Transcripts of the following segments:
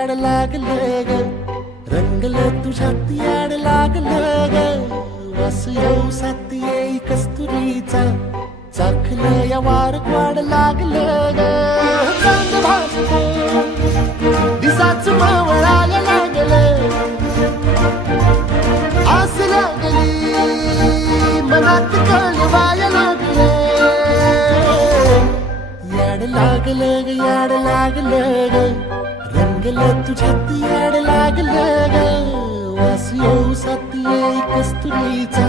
याड लागलं ग, रंगलं तुझ्यात याड लागलं ग. वास येऊ साथ येई कस्तुरीचा, चाखलं या वार वाढ लागलं ग. चांद भासलं दिसाच मावळायला लागलं, आस लागली मनात कळवायला लागलं. याड लागलं ग, याड लागलं ग, रंगलं तुझ्यात याड लागलं ग. वास येऊ साथ येई कस्तुरीचा,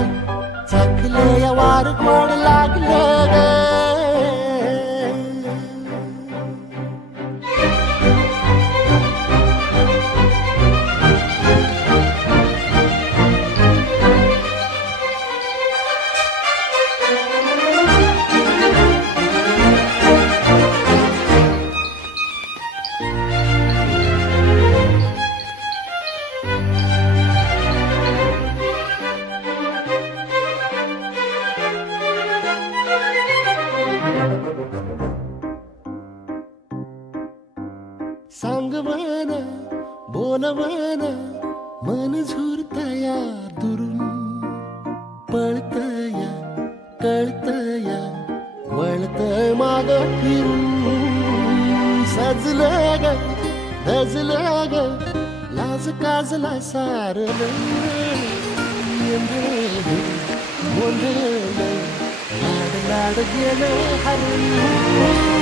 चाखलं या वार वाढ लागलं ग. सांग म्हणा बोल म्हणा, मन झुरतया दुरून, पळतया कळतया वळतय माग फिरून. सजलं ग धजलं ग, लाज काजला सारलं, गोंधळलं लाड लाड गेलं हरून.